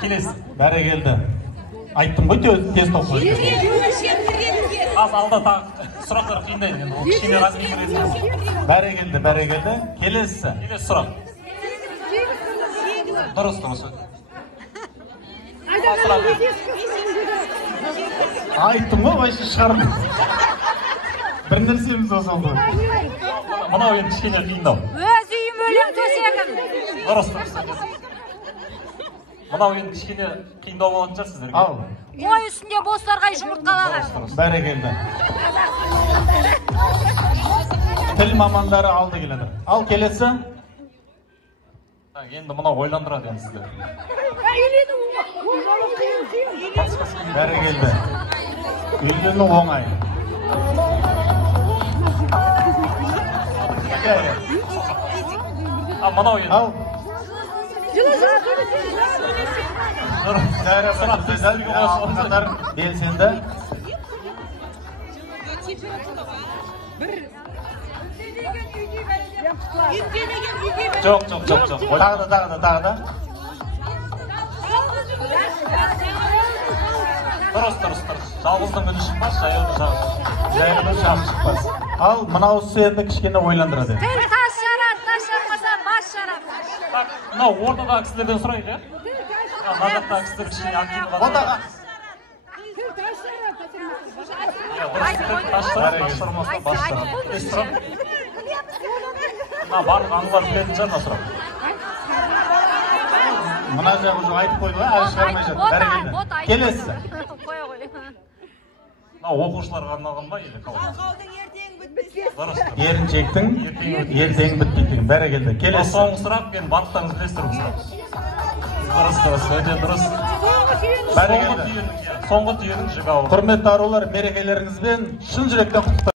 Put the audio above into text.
Келесі. Бәрі келді. Айттым ғой тез топ қойды. Az алда тағы сұрақтар қиындайды. Кішкене размер. Бәрі келді. Келесі. Келесі сұрақ. Дұрыс. Айттым ғой, байшы шығардым. Бір нәрсеміз осы ғой. Мынау енді кішкене қиындау. Өз үйім өлең төсегім. Дұрыс. Мынау енді кішкене қиындау болатын шығар сіздерге. Ал. Қой үстінде бозторғай жұмыртқалаған. Бәрі келді. Тіл мамандары алды келеді. Ал келесі. Енді мынау ойландырады енді сіздер. Бәрі келді. Үйлену оңай. Мынау енді. Ал. Белсенді. Жоқ. Тағы да. Дұрыс. Жалғыздың үні шықпас, жайылдың жағы шықпас. Ал, мынаусы енді кішкене ойландырады. Тіл тас жарады, тас жармаса бас жарады. Бak, мынау ортадағы кісілерден сұрайық, иә? Мына жақтағы кісілер кішкене активді қалды. Одағы. Барлық аңғылар білетін жаңа сұрақ. Мына жағы уже айтып қойды ғой, әлі шығармай жатыр. Бәрі келді. Келесі. Оқушыларға арналған ба или қалай? Еріншектің ертеңі бітпейтін. Бәрі келді. Келесі. Соңғы сұрақ, мен барлықтарыңыз білесіздер сұрақ. Дұрыс, өте дұрыс. Бәрі келді. Соңғы түйенің жігі ауыр. Құрметті арулар, мерекелеріңізбен шын жүректен құттықтаймын.